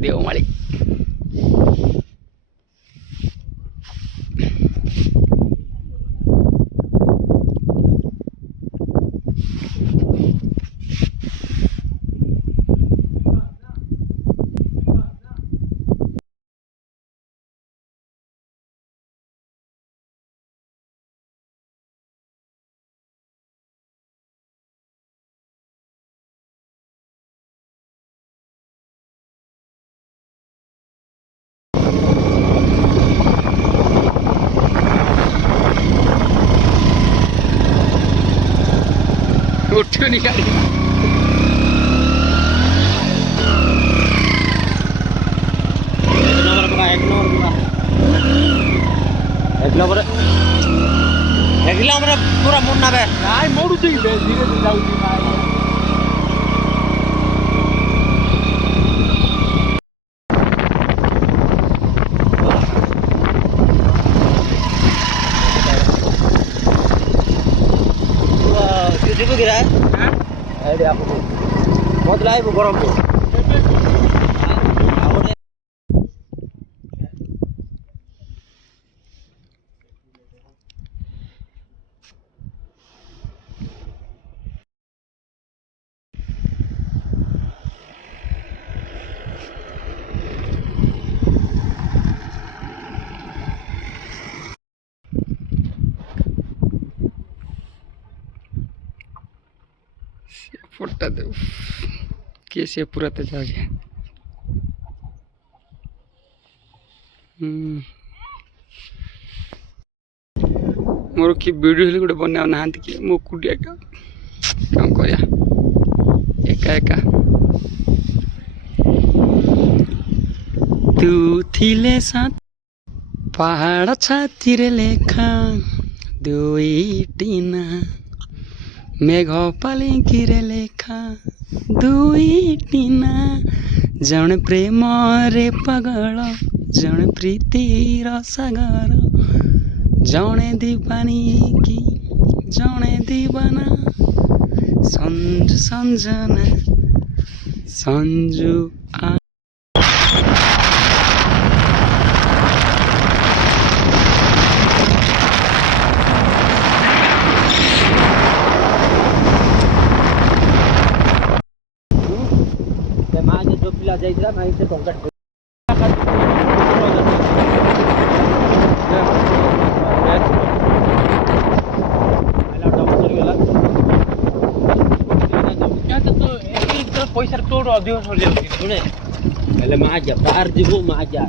देवमाळी उठून गाडी पूरा मुन्ना बे नाई मोड़ू धीरे धीरे जाऊँ तुझे गिरा है अरे आप बहुत लाइव गरम को फोटा दे कैसे पूरा तो जा गया मोर की वीडियो हेली गोटे बना ना कि मो कुटिया काम करिया एका एका तू थिले साथ पहाड़ छाती रे लेखा दुईटिना मेघ पालिंकिरे लेखा दुईटिना जन प्रेम रे पागल जन प्रीतिर सागर जने दीवानी की जने दीवाना संजु संजना संजु आ जो पिला जाइला माई से टंका पैसा तोड़ अधिक सर जाउछि सुने हेले मा जा बाहर जीवो मा जा